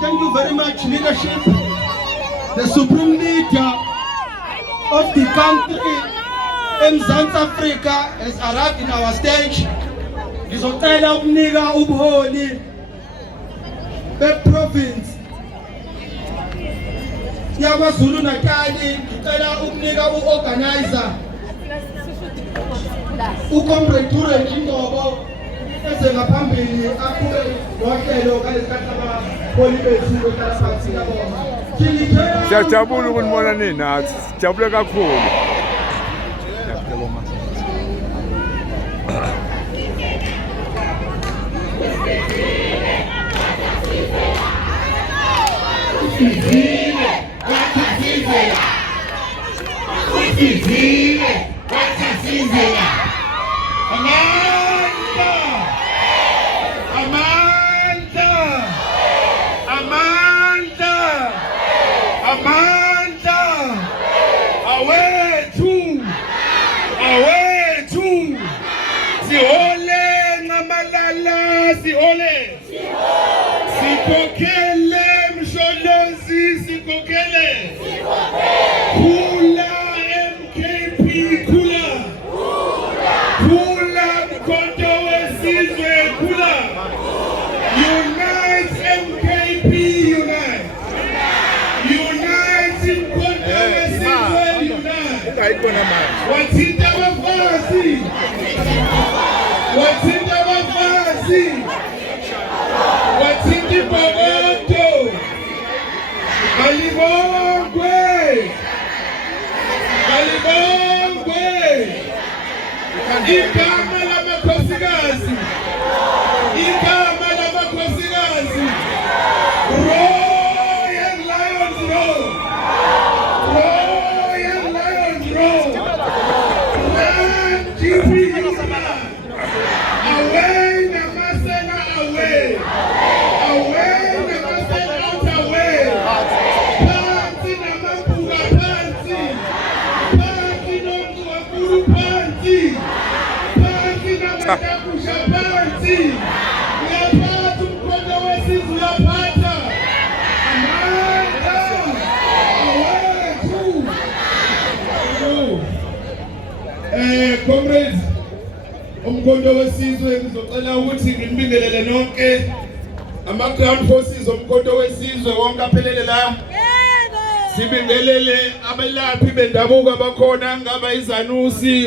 Thank you very much, leadership. The supreme leader of the country in South Africa has arrived in our stage. Ngizocela ukunika ubuholi beprovince yaKwaZulu Natal. Ngicela ukunika uorganizer uComrade Reggie Ngobo eze ngaphambili aqhube nohlelo ngalesikhati abaholi bethu behlala phansi yabona. Siyajabula ukunibona ninathi, sijabule kakhulu. Sikokele msholozi, sikokele kula MKP, kula mkhonto wesizwe, kula unite MKP, unite mkhonto wesizwe, unite. Wathinta abafazi, wathinta iBhokodo, alibongwe, igama lamakhosikazi, Royal Lions Roar, away namasela, away namasela out, away phansi namabhuka, phansi nomzuwakulu, phansi namatabusha, phansi. Uyaphatha umkhonto wesizwe, uyaphatha amandla awethu. Comrades, umkhonto wesizwe ngizocela ukuthi ngimbingelele nonke ama-ground forces omkhonto wesizwe wonke aphelele la. Sibingelele abelaphi bendabuko abakhona, ngaba izanusi